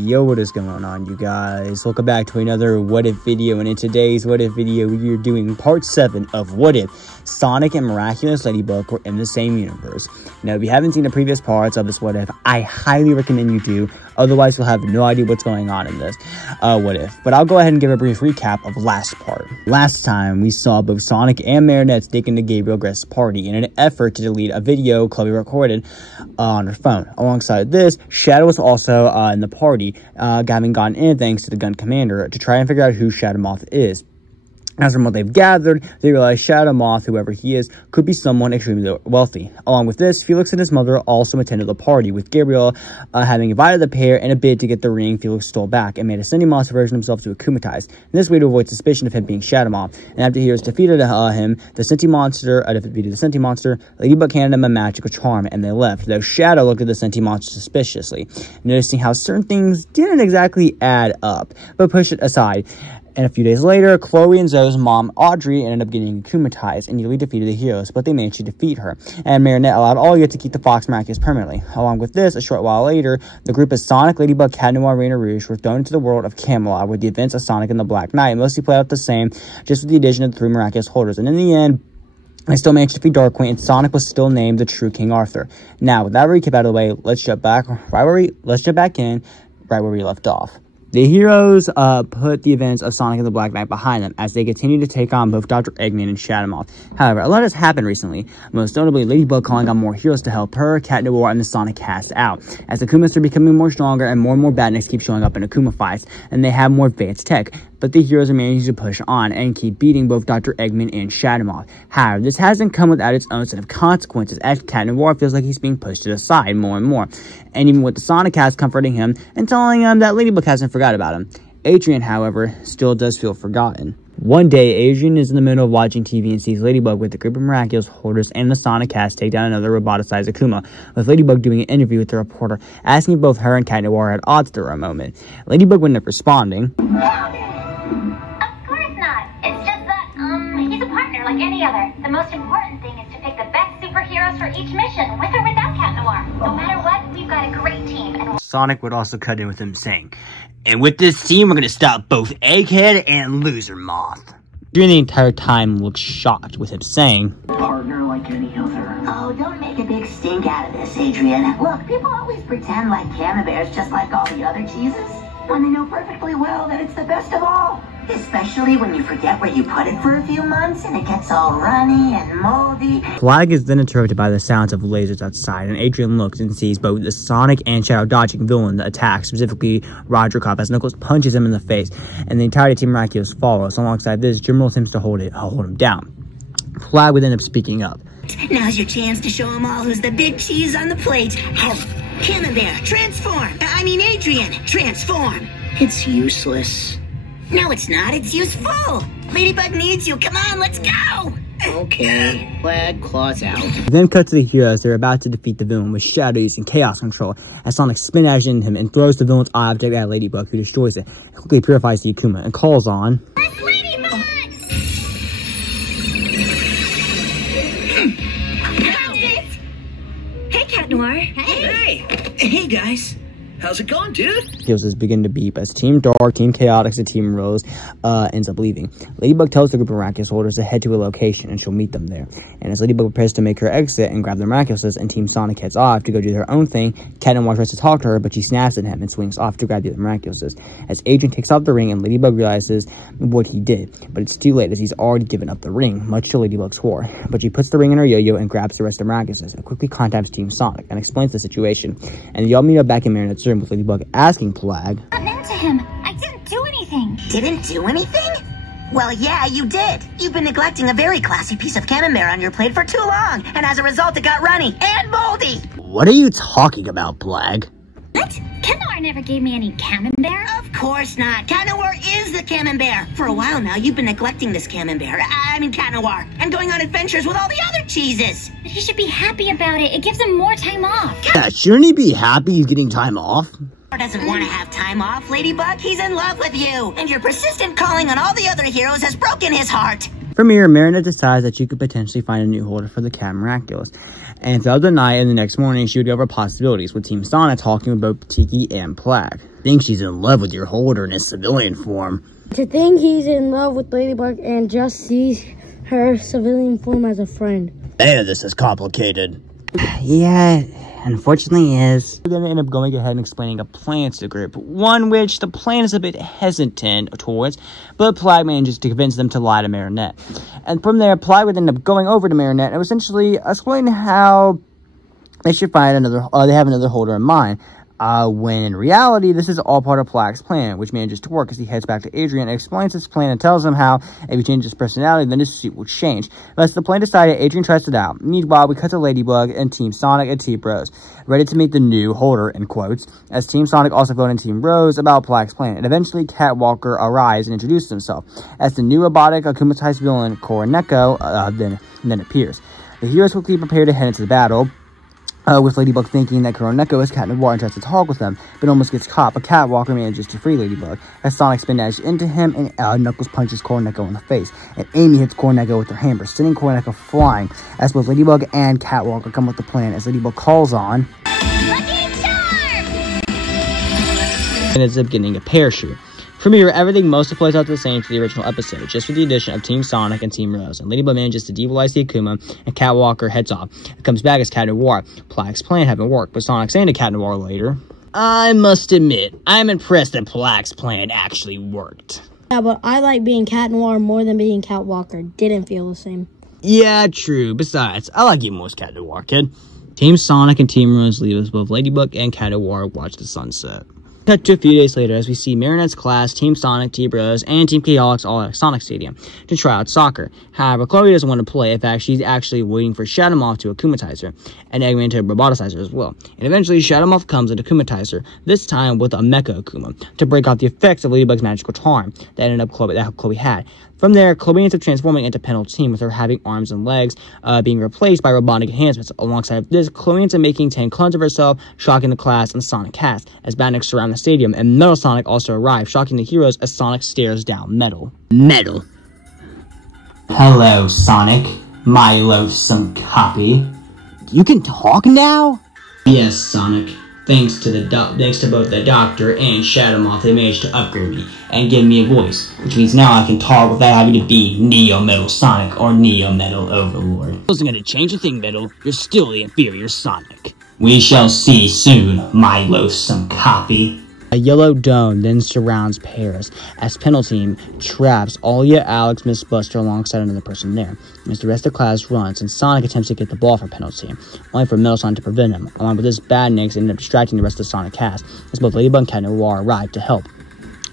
Yo, what is going on, you guys? Welcome back to another What If video, and in today's What If video, we are doing part 7 of What If Sonic and Miraculous Ladybug were in the same universe. Now, if you haven't seen the previous parts of this What If, I highly recommend you do, otherwise you'll have no idea what's going on in this What If. But I'll go ahead and give a brief recap of last part. Last time, we saw both Sonic and Marionette sneak into Gabriel Gress's party in an effort to delete a video Chloe recorded on her phone. Alongside this, Shadow was also in the party, having gotten in thanks to the gun commander to try and figure out who Shadow Moth is. As from what they've gathered, they realize Shadow Moth, whoever he is, could be someone extremely wealthy. Along with this, Felix and his mother also attended the party, with Gabriel having invited the pair in a bid to get the ring Felix stole back and made a Senti Monster version of himself to akumatize, in this way to avoid suspicion of him being Shadow Moth. And after he has defeated him, the Senti Monster, Ladybug handed him a magical charm, and they left, though Shadow looked at the Senti Monster suspiciously, noticing how certain things didn't exactly add up, but pushed it aside. And a few days later, Chloe and Zoe's mom, Audrey, ended up getting akumatized and nearly defeated the heroes, but they managed to defeat her. And Marionette allowed Olga to keep the Fox Miraculous permanently. Along with this, a short while later, the group of Sonic, Ladybug, Cat Noir, Reina Rouge were thrown into the world of Camelot, where the events of Sonic and the Black Knight mostly played out the same, just with the addition of the 3 miraculous holders. And in the end, they still managed to defeat Darkqueen, and Sonic was still named the true King Arthur. Now, with that recap out of the way, let's jump back in right where we left off. The heroes put the events of Sonic and the Black Knight behind them as they continue to take on both Dr. Eggman and Shadow Moth. However, a lot has happened recently, most notably Ladybug calling on more heroes to help her, Cat Noir, and the Sonic cast out. As Akumas are becoming more stronger and more badniks keep showing up in Akuma fights, and they have more advanced tech, but the heroes are managing to push on and keep beating both Dr. Eggman and Shadow Moth. However, this hasn't come without its own set of consequences, as Cat Noir feels like he's being pushed to the side more and more, and even with the Sonic cast comforting him and telling him that Ladybug hasn't forgot about him. Adrian, however, still does feel forgotten. One day, Adrian is in the middle of watching TV and sees Ladybug with the group of Miraculous holders and the Sonic cast take down another roboticized Akuma, with Ladybug doing an interview with the reporter, asking if both her and Cat Noir had odds for a moment. Ladybug ended up responding, Of course not. It's just that, he's a partner like any other. The most important thing is to pick the best superheroes for each mission, with or without Cat Noir. No matter what, we've got a great team. And Sonic would also cut in with him saying, "And with this team, we're going to stop both Egghead and Loser Moth." During the entire time, looked shocked with him saying, "Partner like any other." Oh, don't make a big stink out of this, Adrian. Look, people always pretend like Camembert's just like all the other cheeses, when they know perfectly well that it's the best of all. Especially when you forget where you put it for a few months and it gets all runny and moldy. Flag is then interrupted by the sounds of lasers outside, and Adrian looks and sees both the Sonic and Shadow dodging villain attack, specifically Roger Cop, as Knuckles punches him in the face, and the entire Team Miraculous follows. Alongside this, Jimbo attempts to hold him down. Flag would end up speaking up. Now's your chance to show them all who's the big cheese on the plate. Camembert, transform! Adrian, transform! It's useless. No, it's not. It's useful. Ladybug needs you. Come on, let's go! Okay, Flag claws out. Then cut to the heroes. They're about to defeat the villain with Shadow using Chaos Control, as Sonic spin dashes into him and throws the villain's object at Ladybug, who destroys it, and quickly purifies the Akuma, and calls on, That's Ladybug! Found it! Hey, Cat Noir. Hey guys. How's it going, dude? Heroes begin to beep as Team Dark, Team Chaotix, and Team Rose ends up leaving. Ladybug tells the group of Miraculous holders to head to a location, and she'll meet them there. And as Ladybug prepares to make her exit and grab the Miraculouses, and Team Sonic heads off to go do their own thing, Cat Noir tries to talk to her, but she snaps at him and swings off to grab the other Miraculouses. As Adrian takes off the ring, and Ladybug realizes what he did, but it's too late as he's already given up the ring, much to Ladybug's horror. But she puts the ring in her yo-yo and grabs the rest of the Miraculouses, and quickly contacts Team Sonic and explains the situation. And they all meet up back in Marionette's room, with Ladybug asking Flag, What happened to him? I didn't do anything. Didn't do anything? Well, yeah, you did. You've been neglecting a very classy piece of Camembert on your plate for too long, and as a result, it got runny and moldy. "What are you talking about, Flag?" What? Cat Noir never gave me any Camembert. Of course not. Cat Noir is the Camembert. For a while now, you've been neglecting this Camembert. Cat Noir, and going on adventures with all the other cheeses. But he should be happy about it. It gives him more time off. Yeah, shouldn't he be happy he's getting time off? Doesn't want to have time off, Ladybug. He's in love with you. And your persistent calling on all the other heroes has broken his heart. From here, Marinette decides that she could potentially find a new holder for the Cat Miraculous. And throughout the night and the next morning, she would go over possibilities, with Team Sonic talking about Tiki and Plague. I think she's in love with your holder in his civilian form. To think he's in love with Ladybug and just sees her civilian form as a friend. Man, this is complicated. Yeah, unfortunately is. We're gonna end up going ahead and explaining a plan to the group, one which the plan is a bit hesitant towards, but Plague manages to convince them to lie to Marinette. And from there, Plague would end up going over to Marinette and essentially explain how they should find another, they have another holder in mind. When in reality, this is all part of Plague's plan, which manages to work as he heads back to Adrian and explains his plan and tells him how if he changes his personality, then his suit will change. Thus, the plan decided, Adrian tries it out. Meanwhile, we cut to Ladybug and Team Sonic and Team Rose, ready to meet the new holder, in quotes, as Team Sonic also voted Team Rose about Plague's plan. And eventually, Catwalker arrives and introduces himself, as the new robotic akumatized villain, Koroneko, then appears. The heroes quickly prepare to head into the battle, with Ladybug thinking that Koroneko is Cat Noir and tries to talk with him, but almost gets caught, but Catwalker manages to free Ladybug, as Sonic spin-dashes into him, and Knuckles punches Koroneko in the face, and Amy hits Koroneko with her hammer, sending Koroneko flying, as both Ladybug and Catwalker come with the plan, as Ladybug calls on Lucky Charm! and ends up getting a parachute. From here, everything mostly plays out the same to the original episode, just with the addition of Team Sonic and Team Rose, and Ladybug manages to devilize the Akuma, and Catwalker heads off. It comes back as Cat Noir. Plague's plan haven't worked, but Sonic saying to Cat Noir later, I must admit, I'm impressed that Plague's plan actually worked. Yeah, but I like being Cat Noir more than being Catwalker. Didn't feel the same. Yeah, true. Besides, I like you more as Cat Noir, kid. Team Sonic and Team Rose leave as both Ladybug and Cat Noir watch the sunset. Cut to a few days later as we see Marinette's class, Team Sonic, Team Rose, and Team Chaotix all at Sonic Stadium to try out soccer. However, Chloe doesn't want to play. In fact, she's actually waiting for Shadowmoth to akumatize her, and Eggman to roboticize her as well. And eventually, Shadowmoth comes and akumatize her, this time with a Mecha Akuma, to break off the effects of Ladybug's magical charm that Chloe had. From there, Chloe ends up transforming into Penalty, with her having arms and legs being replaced by robotic enhancements. Alongside this, Chloe ends up making 10 clones of herself, shocking the class and Sonic cast, as Badniks surround the stadium, and Metal Sonic also arrives, shocking the heroes as Sonic stares down Metal. Hello, Sonic. My loathsome copy. You can talk now? Yes, Sonic. Thanks to both the Doctor and Shadowmoth, they managed to upgrade me and give me a voice, which means now I can talk without having to be Neo Metal Sonic or Neo Metal Overlord. I wasn't gonna change a thing, Metal. You're still the inferior Sonic. We shall see soon, my loathsome copy. A yellow dome then surrounds Paris, as Penalty traps Alia, Alex, Miss Buster alongside another person there. As the rest of the class runs, and Sonic attempts to get the ball from Penalty, only for Metal Sonic to prevent him. Along with this, Badniks end up distracting the rest of the Sonic cast, as both Ladybug and Cat Noir arrive to help.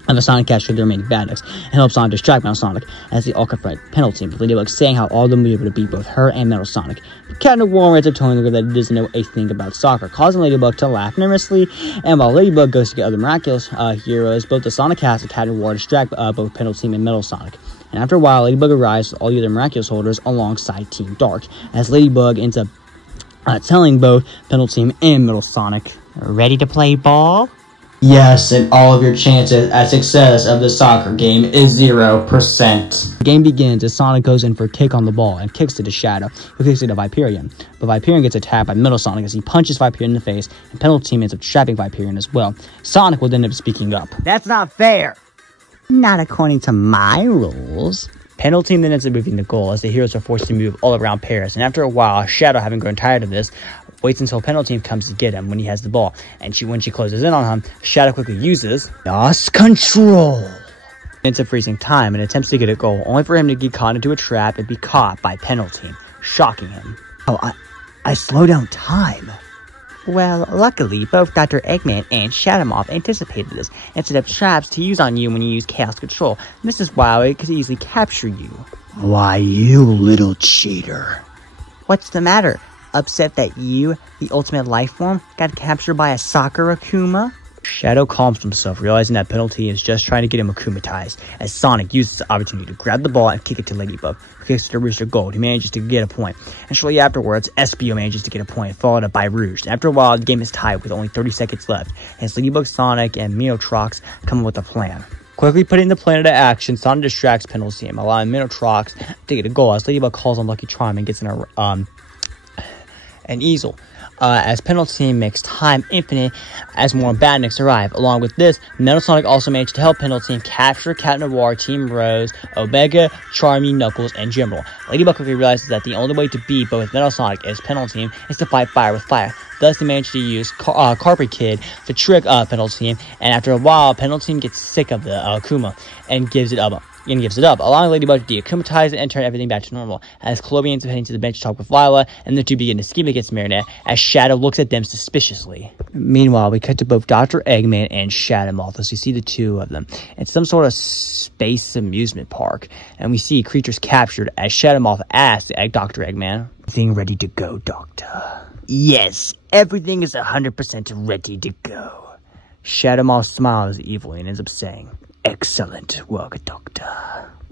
And the Sonic cast shoot the remaining Badniks, and help Sonic distract Metal Sonic, as they all confront Penalty, with Ladybug saying how all of them will be able to beat both her and Metal Sonic. Cat Noir ends up telling the girl that he doesn't know a thing about soccer, causing Ladybug to laugh nervously, and while Ladybug goes to get other miraculous heroes, both the Sonic cast and Cat Noir distract both Penalty and Metal Sonic. And after a while, Ladybug arrives with all the other miraculous holders alongside Team Dark, as Ladybug ends up telling both Penalty and Metal Sonic, Ready to play ball? yes, and all of your chances at success of the soccer game is 0%. The game begins as Sonic goes in for a kick on the ball and kicks it to Shadow, who kicks it to Viperion. But Viperion gets attacked by Metal Sonic as he punches Viperion in the face, and Penalty ends up trapping Viperion as well. Sonic will then end up speaking up. That's not fair. Not according to my rules. Penalty then ends up moving the goal, as the heroes are forced to move all around Paris, and after a while, Shadow, having grown tired of this, waits until Penalty comes to get him when he has the ball, and when she closes in on him, Shadow quickly uses lost control. Ends up freezing time and attempts to get a goal, only for him to get caught into a trap and be caught by Penalty, shocking him. Oh, I slow down time. Well, luckily, both Dr. Eggman and Shadowmoth anticipated this and set up traps to use on you when you use Chaos Control. This is why it could easily capture you. Why, you little cheater. What's the matter? Upset that you, the ultimate life form, got captured by a soccer Akuma? Shadow calms himself, realizing that Penalty is just trying to get him akumatized, as Sonic uses the opportunity to grab the ball and kick it to Ladybug, who kicks it to Rooster Gold, who manages to get a point. And shortly afterwards, Espio manages to get a point, followed up by Rouge. And after a while, the game is tied with only 30 seconds left, as Ladybug, Sonic, and Miotrox come up with a plan. Quickly putting the plan into action, Sonic distracts Penalty, allowing Minotrox to get a goal as Ladybug calls on Lucky Charm and gets an easel. As Penalty makes time infinite as more Badniks arrive. Along with this, Metal Sonic also managed to help Penalty capture Captain Noir, Team Rose, Omega, Charmy, Knuckles, and General. Ladybug quickly realizes that the only way to beat both Metal Sonic and Penalty is to fight fire with fire. Thus, they managed to use Carpet Kid to trick Penalty, and after a while, Penalty gets sick of the Akuma and gives it up. Allowing Ladybug to deakumatize it and turn everything back to normal. As Chloe ends up heading to the bench to talk with Lila, and the two begin to scheme against Marinette, as Shadow looks at them suspiciously. Meanwhile, we cut to both Dr. Eggman and Shadow Moth as we see the two of them in some sort of space amusement park, and we see creatures captured as Shadow Moth asks Dr. Eggman, "Everything ready to go, Doctor?" "Yes, everything is 100% ready to go." Shadow Moth smiles evilly and ends up saying, "Excellent work, Doctor."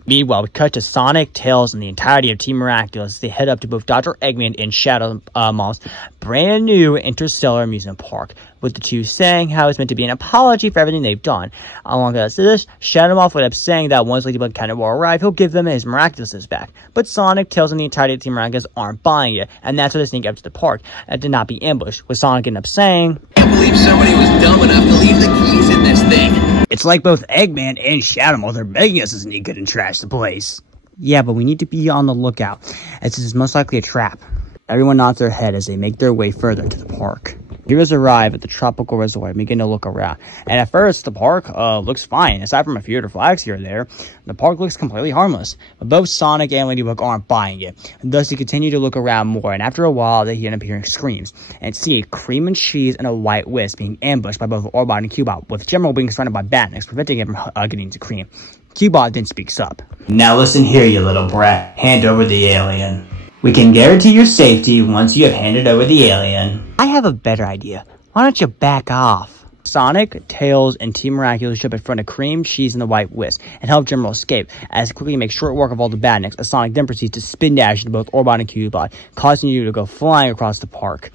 Meanwhile, we cut to Sonic, Tails, and the entirety of Team Miraculous. They head up to both Dr. Eggman and Shadow Moth's brand new Interstellar Amusement Park, with the two saying how it's meant to be an apology for everything they've done. Along with this, Shadow Moth would end up saying that once Ladybug and Captain Noir arrive, he'll give them his Miraculouses back. But Sonic, Tails, and the entirety of Team Miraculous aren't buying it, and that's why they sneak up to the park and did not be ambushed, with Sonic ending up saying, I can't believe somebody was dumb enough to leave the keys in this thing. "It's like both Eggman and Shadow Moth are begging us to sneak in and trash the place." "Yeah, but we need to be on the lookout, as this is most likely a trap." Everyone nods their head as they make their way further into the park. Heroes arrive at the tropical resort and begin to look around. And at first, the park looks fine. Aside from a few other flags here and there, the park looks completely harmless. But both Sonic and Ladybug aren't buying it. And thus, they continue to look around more. And after a while, they end up hearing screams and see Cream and Cheese and a White Wisp being ambushed by both Orbot and Cubot, with General being surrounded by Badniks, preventing him from getting to Cream. Cubot then speaks up. "Now listen here, you little brat. Hand over the alien. We can guarantee your safety once you have handed over the alien." "I have a better idea. Why don't you back off?" Sonic, Tails, and Team Miraculous jump in front of Cream, Cheese, and the White Wisp and help General escape, as they quickly make short work of all the Badniks, as Sonic then proceeds to spin dash into both Orbot and Cubot, causing you to go flying across the park.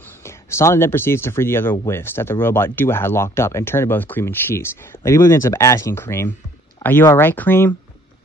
Sonic then proceeds to free the other Wisps that the robot Duo had locked up and turn to both Cream and Cheese. Ladybug ends up asking Cream, "Are you alright, Cream?"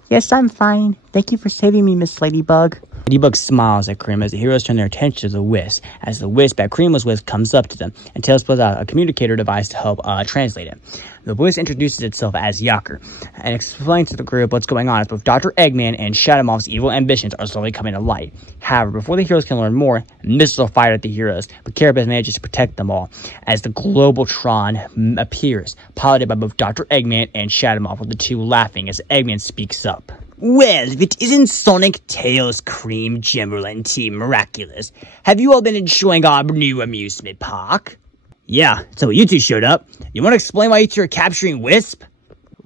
"Yes, I'm fine. Thank you for saving me, Miss Ladybug." Ladybug smiles at Cream as the heroes turn their attention to the Wisp, as the Wisp that Cream was with comes up to them, and Tails pulls out a communicator device to help translate it. The Wisp introduces itself as Yaker, and explains to the group what's going on as both Dr. Eggman and Shadow Moth's evil ambitions are slowly coming to light. However, before the heroes can learn more, missiles are fired at the heroes, but Carapace manages to protect them all, as the Globaltron appears, piloted by both Dr. Eggman and Shadow Moth, with the two laughing as Eggman speaks up. "Well, if it isn't Sonic, Tails, Cream, General, and Team Miraculous, have you all been enjoying our new amusement park?" "Yeah, so you two showed up. You want to explain why you two are capturing Wisp?"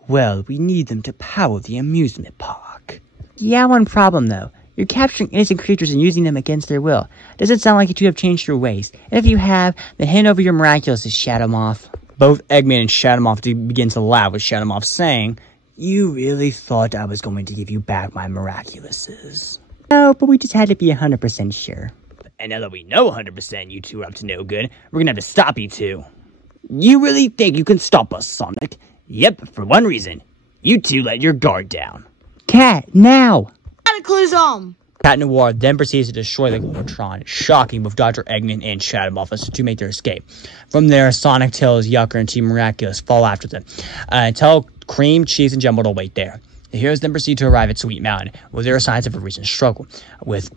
"Well, we need them to power the amusement park." "Yeah, one problem though. You're capturing innocent creatures and using them against their will. Does it sound like you two have changed your ways? And if you have, then hand over your Miraculous to Shadow Moth." Both Eggman and Shadow Moth begin to laugh, with Shadow Moth saying, "You really thought I was going to give you back my Miraculouses?" "No, but we just had to be 100% sure." "And now that we know 100% you two are up to no good, we're gonna have to stop you two." "You really think you can stop us, Sonic?" "Yep, for one reason. You two let your guard down." "Cat, now!" Cataclysm! Captain Noir then proceeds to destroy the Globaltron, shocking both Dr. Eggman and Shadow Moth as the two make their escape. From there, Sonic, Tails, Yaker, and Team Miraculous fall after them, until Cream, Cheese, and Jumbo will wait there. The heroes then proceed to arrive at Sweet Mountain, where there are signs of a recent struggle, with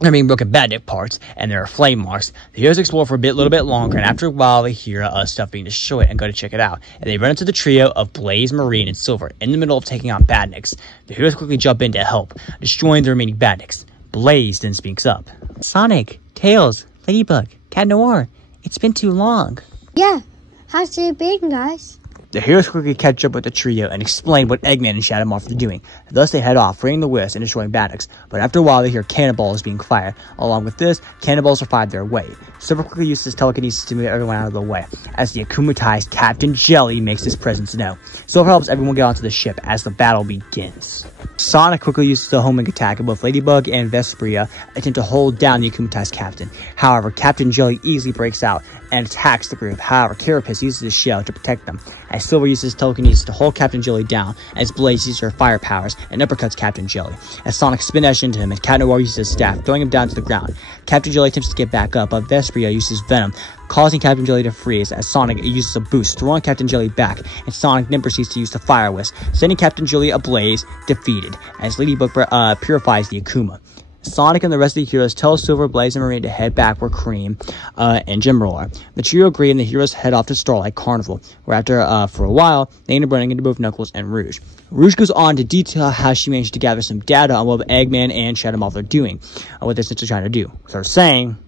there being broken Badnik parts, and there are flame marks. The heroes explore for a little bit longer, and after a while, they hear stuff being destroyed and go to check it out. And they run into the trio of Blaze, Marine, and Silver in the middle of taking on Badniks. The heroes quickly jump in to help, destroying the remaining Badniks. Blaze then speaks up. "Sonic, Tails, Ladybug, Cat Noir, it's been too long." Yeah, how's it been, guys? The heroes quickly catch up with the trio and explain what Eggman and Shadow Moth are doing. Thus, they head off, freeing the Wisp and destroying Badniks. But after a while, they hear cannonballs being fired. Along with this, cannonballs are fired their way. Silver quickly uses telekinesis to move everyone out of the way, as the akumatized Captain Jelly makes his presence known. Silver helps everyone get onto the ship as the battle begins. Sonic quickly uses the homing attack, and both Ladybug and Vesperia attempt to hold down the akumatized captain. However, Captain Jelly easily breaks out and attacks the group. However, Carapace uses his shell to protect them, as as Silver uses telekinesis to hold Captain Jelly down, as Blaze uses her fire powers and uppercuts Captain Jelly, as Sonic spin dash into him, and Cat Noir uses his staff, throwing him down to the ground. Captain Jelly attempts to get back up, but Vesperia uses Venom, causing Captain Jelly to freeze, as Sonic uses a boost, throwing Captain Jelly back, and Sonic then proceeds to use the Fire Wisp, sending Captain Jelly ablaze, defeated, as Ladybug purifies the Akuma. Sonic and the rest of the heroes tell Silver, Blaze, and Marine to head back where Cream and Jim Roll are. The trio agree, and the heroes head off to Starlight Carnival, where after, for a while, they end up running into both Knuckles and Rouge. Rouge goes on to detail how she managed to gather some data on what Eggman and Shadow Moth are doing, what they're essentially trying to do. So they're saying,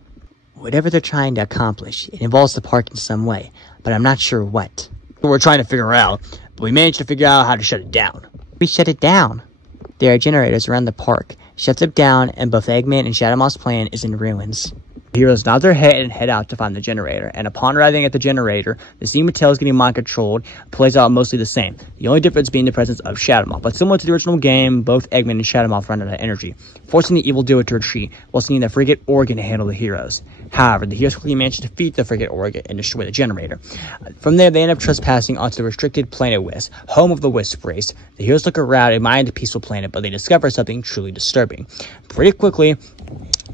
whatever they're trying to accomplish, it involves the park in some way, but I'm not sure what. We're trying to figure out, but we managed to figure out how to shut it down. We shut it down. There are generators around the park. Shut them down, and both Eggman and Shadow Moth's plan is in ruins. The heroes nod their head and head out to find the generator, and upon arriving at the generator, the scene with Tails getting mind-controlled plays out mostly the same, the only difference being the presence of Shadow Moth. But similar to the original game, both Eggman and Shadow Moth run out of energy, forcing the evil duo to retreat, while sending the frigate Oregon to handle the heroes. However, the heroes quickly manage to defeat the frigate Oregon and destroy the generator. From there, they end up trespassing onto the restricted planet Wisp, home of the Wisp race. The heroes look around, admiring the peaceful planet, but they discover something truly disturbing. Pretty quickly,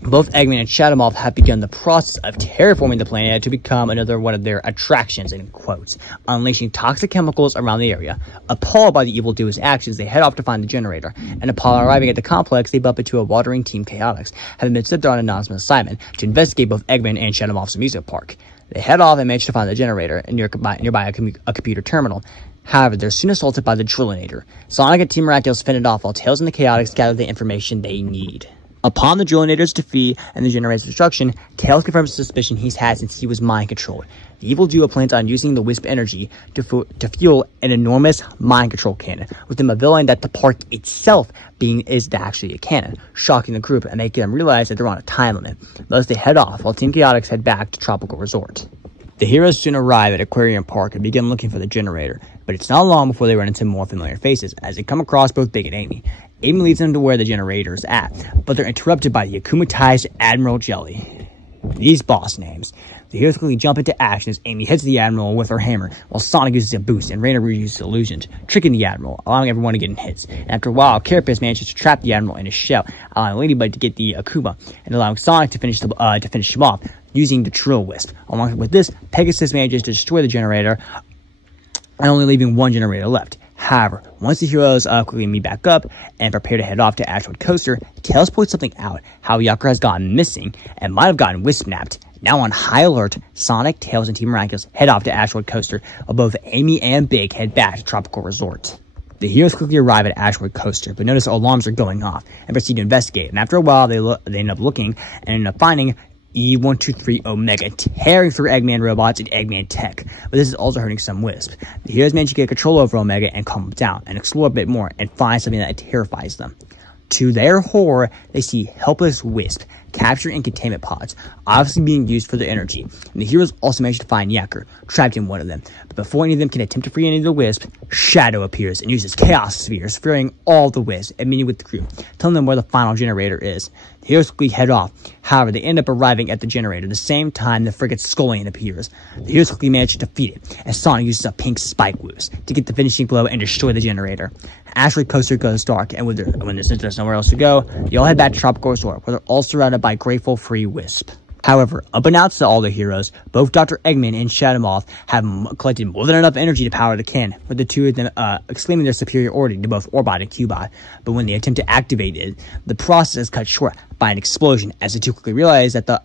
both Eggman and Shadow Moth have begun the process of terraforming the planet to become another one of their attractions, in quotes, unleashing toxic chemicals around the area. Appalled by the evil duo's actions, they head off to find the generator, and upon arriving at the complex, they bump into a wandering Team Chaotix, having been sent on an anonymous assignment to investigate both Eggman and Shadow Moth's amusement park. They head off and manage to find the generator nearby a computer terminal. However, they're soon assaulted by the Drillinator. Sonic and Team Miraculous fend it off while Tails and the Chaotix gather the information they need. Upon the Drillinator's defeat and the generator's destruction, Tails confirms the suspicion he's had since he was mind-controlled. The evil duo plans on using the Wisp energy to fuel an enormous mind-control cannon, with them revealing that the park itself is actually a cannon, shocking the group and making them realize that they're on a time limit. Thus, they head off, while Team Chaotix head back to Tropical Resort. The heroes soon arrive at Aquarium Park and begin looking for the generator, but it's not long before they run into more familiar faces, as they come across both Big and Amy. Amy leads them to where the generator is at, but they're interrupted by the akumatized Admiral Jelly. These boss names. The heroes quickly jump into action as Amy hits the Admiral with her hammer, while Sonic uses a boost and Rainer uses illusions, tricking the Admiral, allowing everyone to get in hits. And after a while, Carapace manages to trap the Admiral in his shell, allowing Ladybug to get the Akuma, and allowing Sonic to finish him off, using the Trill Wisp. Along with this, Pegasus manages to destroy the generator, and only leaving one generator left. However, once the heroes quickly meet back up and prepare to head off to Asteroid Coaster, Tails points something out, how Yucker has gone missing and might have gotten wisp-napped. Now on high alert, Sonic, Tails, and Team Miraculous head off to Asteroid Coaster, while both Amy and Big head back to Tropical Resort. The heroes quickly arrive at Asteroid Coaster, but notice alarms are going off and proceed to investigate. And after a while, they end up looking and end up finding E123 Omega tearing through Eggman robots and Eggman tech, but this is also hurting some Wisp. The heroes manage to get control over Omega and calm them down, and explore a bit more and find something that terrifies them. To their horror, they see helpless Wisp captured in containment pods, obviously being used for their energy. And the heroes also manage to find Yacker, trapped in one of them. But before any of them can attempt to free any of the Wisp, Shadow appears and uses Chaos Spheres, freeing all the Wisp and meeting with the crew, telling them where the final generator is. The heroes quickly head off. However, they end up arriving at the generator the same time the frigate Scullion appears. The heroes quickly manage to defeat it, as Sonic uses a pink spike boost to get the finishing blow and destroy the generator. Asteroid Coaster goes dark, and when there's nowhere else to go, they all head back to Tropical Resort, where they're all surrounded by grateful free Wisp. However, unbeknownst to all the heroes, both Dr. Eggman and Shadow Moth have collected more than enough energy to power the cannon, with the two of them exclaiming their superiority to both Orbot and Cubot. But when they attempt to activate it, the process is cut short by an explosion, as the two quickly realize that the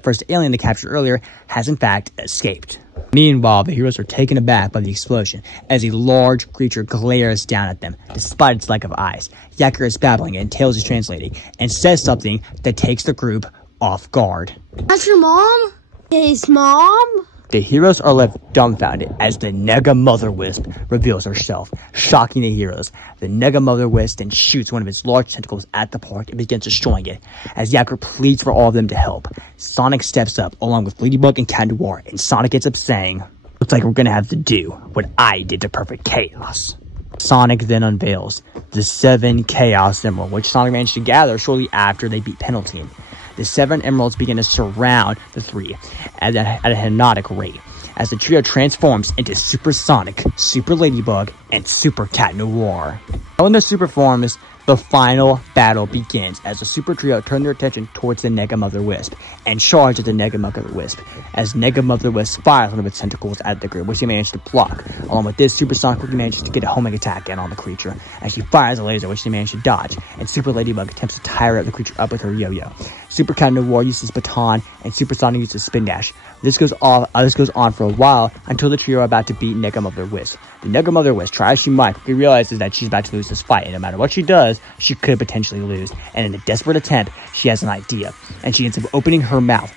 first alien they captured earlier has in fact escaped. Meanwhile, the heroes are taken aback by the explosion, as a large creature glares down at them, despite its lack of eyes. Yacker is babbling and Tails is translating, and says something that takes the group off guard. That's your mom? His mom? The heroes are left dumbfounded as the Nega Mother Wisp reveals herself, shocking the heroes. The Nega Mother Wisp then shoots one of its large tentacles at the park and begins destroying it, as Yacker pleads for all of them to help. Sonic steps up, along with Ladybug and Cat Noir, and Sonic gets up saying, "Looks like we're gonna have to do what I did to Perfect Chaos." Sonic then unveils the 7 Chaos Emeralds, which Sonic managed to gather shortly after they beat Penalty. The 7 emeralds begin to surround the three at a hypnotic rate, as the trio transforms into Supersonic, Super Ladybug, and Super Cat Noir. When the super forms, the final battle begins as the super trio turn their attention towards the Nega Mother Wisp and charge at the Nega Mother Wisp as Nega Mother Wisp fires one of its tentacles at the group, which he managed to block. Along with this, Supersonic quickly manages to get a homing attack in on the creature as she fires a laser, which she managed to dodge, and Super Ladybug attempts to tire the creature up with her yo-yo. Super Cat Noir uses baton, and Supersonic uses spin dash. This goes on for a while until the trio are about to beat Nega Mother Wisp. The Nega Mother Wisp, try as she might, quickly realizes that she's about to lose this fight, and no matter what she does, she could potentially lose. And in a desperate attempt, she has an idea, and she ends up opening her mouth,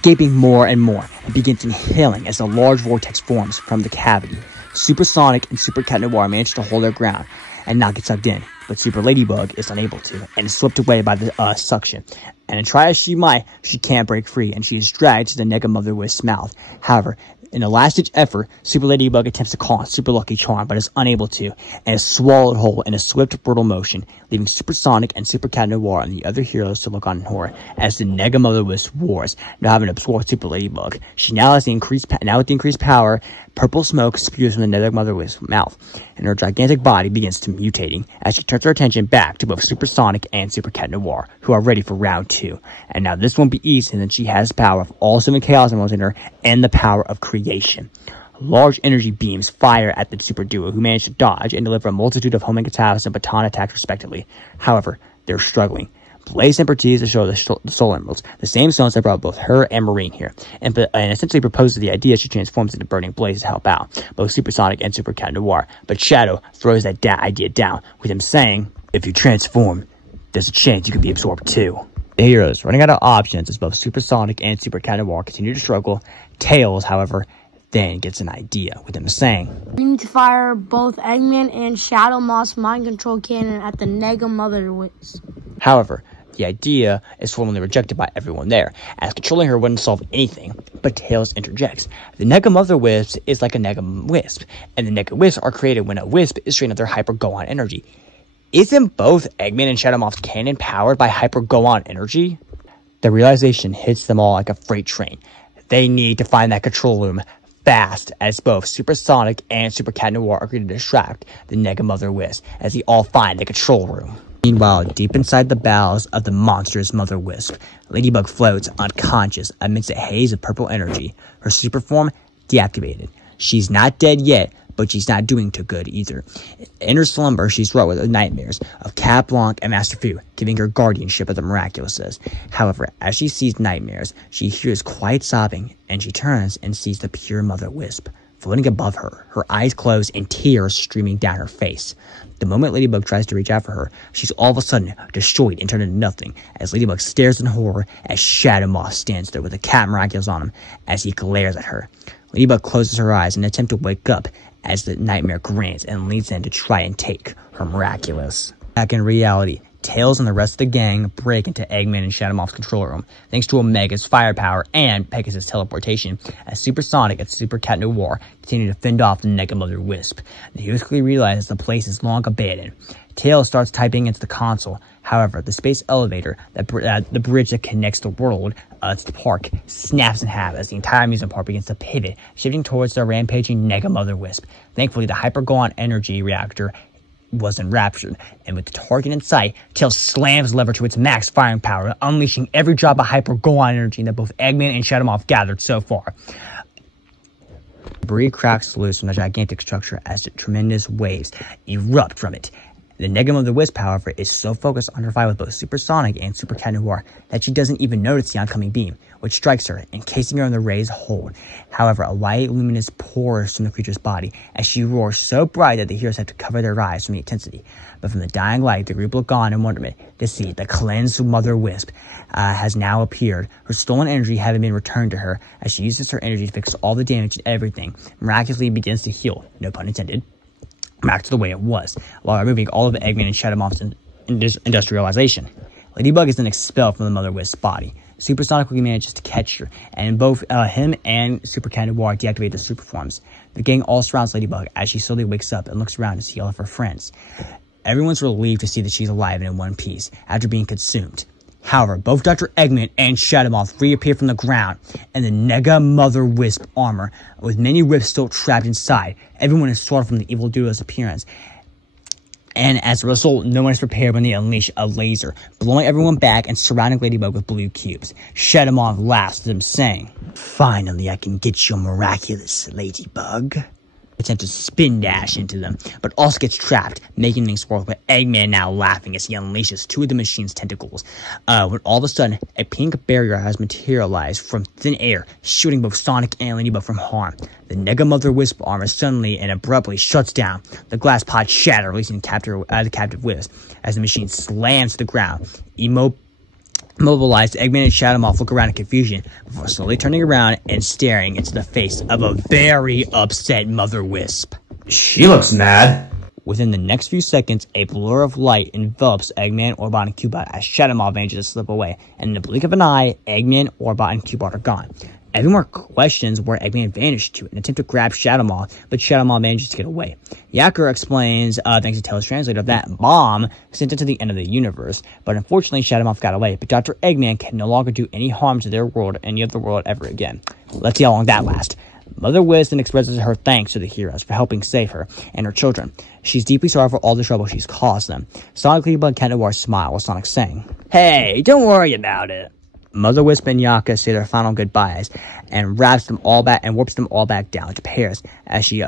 gaping more and more, and begins inhaling as a large vortex forms from the cavity. Supersonic and Super Cat Noir manage to hold their ground and not get sucked in, but Super Ladybug is unable to and is swept away by the suction. And try as she might, she can't break free, and she is dragged to the Nega Mother Wisp's mouth. However, in a last-ditch effort, Super Ladybug attempts to call on Super Lucky Charm, but is unable to, and is swallowed whole in a swift, brutal motion, leaving Supersonic and Super Cat Noir and the other heroes to look on in horror as the Nega Mother Wisp wars. Now having absorbed Super Ladybug, she now has the increased power. Purple smoke spews from the Nega Mother Wisp's mouth, and her gigantic body begins to mutating as she turns her attention back to both Supersonic and Super Cat Noir, who are ready for round 2. And now this won't be easy, since she has the power of all 7 Chaos Emeralds in her and the power of creation. Large energy beams fire at the super duo, who manage to dodge and deliver a multitude of homing attacks and baton attacks respectively. However, they're struggling. Blaze and proceeds to show the Soul Emeralds, the same stones that brought both her and Marine here, and essentially proposes the idea she transforms into Burning Blaze to help out both Supersonic and Super Cat Noir. But Shadow throws that idea down, with him saying, "If you transform, there's a chance you could be absorbed too." The heroes, running out of options as both Supersonic and Super Cat Noir continue to struggle. Tails, however, then gets an idea, with him saying, "We need to fire both Eggman and Shadow Moss mind control cannon at the Nega Mother Wisp." However, the idea is formally rejected by everyone there, as controlling her wouldn't solve anything, but Tails interjects. The Nega Mother Wisp is like a Nega Wisp, and the Nega Wisps are created when a Wisp is drained of their Hyper Gohan energy. Isn't both Eggman and Shadow Moth's cannon powered by Hyper Gohan energy? The realization hits them all like a freight train. They need to find that control room fast, as both Supersonic and Super Cat Noir agree to distract the Nega Mother Wisp as they all find the control room. Meanwhile, deep inside the bowels of the monstrous Mother Wisp, Ladybug floats unconscious amidst a haze of purple energy, her super form deactivated. She's not dead yet, but she's not doing too good either. In her slumber, she's wrought with nightmares of Cat Blanc and Master Fu, giving her guardianship of the miraculouses. However, as she sees nightmares, she hears quiet sobbing, and she turns and sees the pure Mother Wisp floating above her, her eyes closed and tears streaming down her face. The moment Ladybug tries to reach out for her, she's all of a sudden destroyed and turned into nothing, as Ladybug stares in horror as Shadow Moth stands there with a Cat Miraculous on him as he glares at her. Ladybug closes her eyes in an attempt to wake up as the nightmare grants and leads in to try and take her Miraculous. Back in reality, Tails and the rest of the gang break into Eggman and Shadow Moth's control room, thanks to Omega's firepower and Pegasus' teleportation, as Supersonic and Super Cat Noir continue to fend off the Nega Mother Wisp. The heroes quickly realize the place is long abandoned. Tails starts typing into the console. However, the space elevator, the bridge that connects the world to the park, snaps in half as the entire amusement park begins to pivot, shifting towards the rampaging Nega Mother Wisp. Thankfully, the Hyper Gohan energy reactor wasn't raptured, and with the target in sight, Tails slams lever to its max firing power, unleashing every drop of Hyper Gohan energy that both Eggman and Shadow Moth gathered so far. Debris cracks loose from the gigantic structure as the tremendous waves erupt from it. The Nega Mother Wisp, however, is so focused on her fight with both Supersonic and Super Cat Noir that she doesn't even notice the oncoming beam, which strikes her, encasing her in the ray's hold. However, a light luminous pours from the creature's body as she roars so bright that the heroes have to cover their eyes from the intensity. But from the dying light, the group look on in wonderment to see the cleansed Mother Wisp has now appeared, her stolen energy having been returned to her as she uses her energy to fix all the damage and everything, miraculously begins to heal, no pun intended, back to the way it was, while removing all of the Eggman and Shadow Moth's industrialization. Ladybug is then expelled from the Mother Wisp's body. Supersonic quickly manages to catch her, and both him and Super Cat Noir deactivate the super forms. The gang all surrounds Ladybug as she slowly wakes up and looks around to see all of her friends. Everyone's relieved to see that she's alive and in one piece after being consumed. However, both Dr. Eggman and Shadow Moth reappear from the ground in the Nega Mother Wisp armor, with many wisps still trapped inside. Everyone is startled from the evil duo's appearance, and as a result, no one is prepared when they unleash a laser, blowing everyone back and surrounding Ladybug with blue cubes. Shadow Moth laughs at them, saying, "Finally, I can get your miraculous, Ladybug." Attempt to spin dash into them, but also gets trapped, making things worse, with Eggman now laughing as he unleashes two of the machine's tentacles. When all of a sudden, a pink barrier has materialized from thin air, shielding both Sonic and Ladybug from harm. The Nega Mother Wisp armor suddenly and abruptly shuts down. The glass pods shatter, releasing the captive Wisp, as the machine slams to the ground. Mobilized, Eggman and Shadow Moth look around in confusion before slowly turning around and staring into the face of a very upset Mother Wisp. She looks mad. Within the next few seconds, a blur of light envelops Eggman, Orbot, and Cubot as Shadow Moth manages to slip away, and in the blink of an eye, Eggman, Orbot, and Cubot are gone. Everyone questions where Eggman vanished to in an attempt to grab Shadow Moth, but Shadow Moth manages to get away. Yacker explains, thanks to Tails' translator, that bomb sent it to the end of the universe, but unfortunately Shadow Moth got away, but Dr. Eggman can no longer do any harm to their world or any other world ever again. Let's see how long that lasts. Mother Wisp then expresses her thanks to the heroes for helping save her and her children. She's deeply sorry for all the trouble she's caused them. Sonic, Ladybug, and Cat Noir smile, with Sonic saying, "Hey, don't worry about it." Mother Wisp and Yaka say their final goodbyes and warps them all back down to Paris as she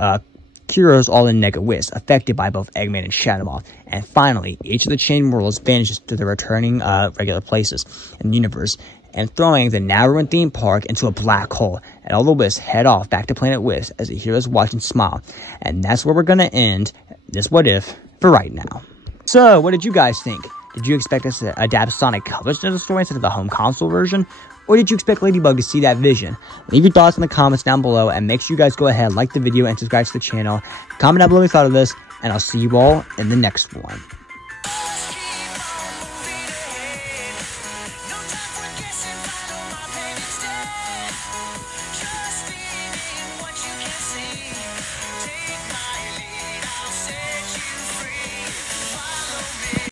cures all the Nega Wisps affected by both Eggman and Shadow Moth. And finally, each of the chain worlds vanishes to their returning regular places in the universe, and throwing the now ruined theme park into a black hole. And all the Wisps head off back to Planet Wisp as the heroes watch and smile. And that's where we're gonna end this What If for right now. So, what did you guys think? Did you expect us to adapt Sonic Colors to the story instead of the home console version? Or did you expect Ladybug to see that vision? Leave your thoughts in the comments down below, and make sure you guys go ahead, like the video, and subscribe to the channel. Comment down below what you thought of this, and I'll see you all in the next one.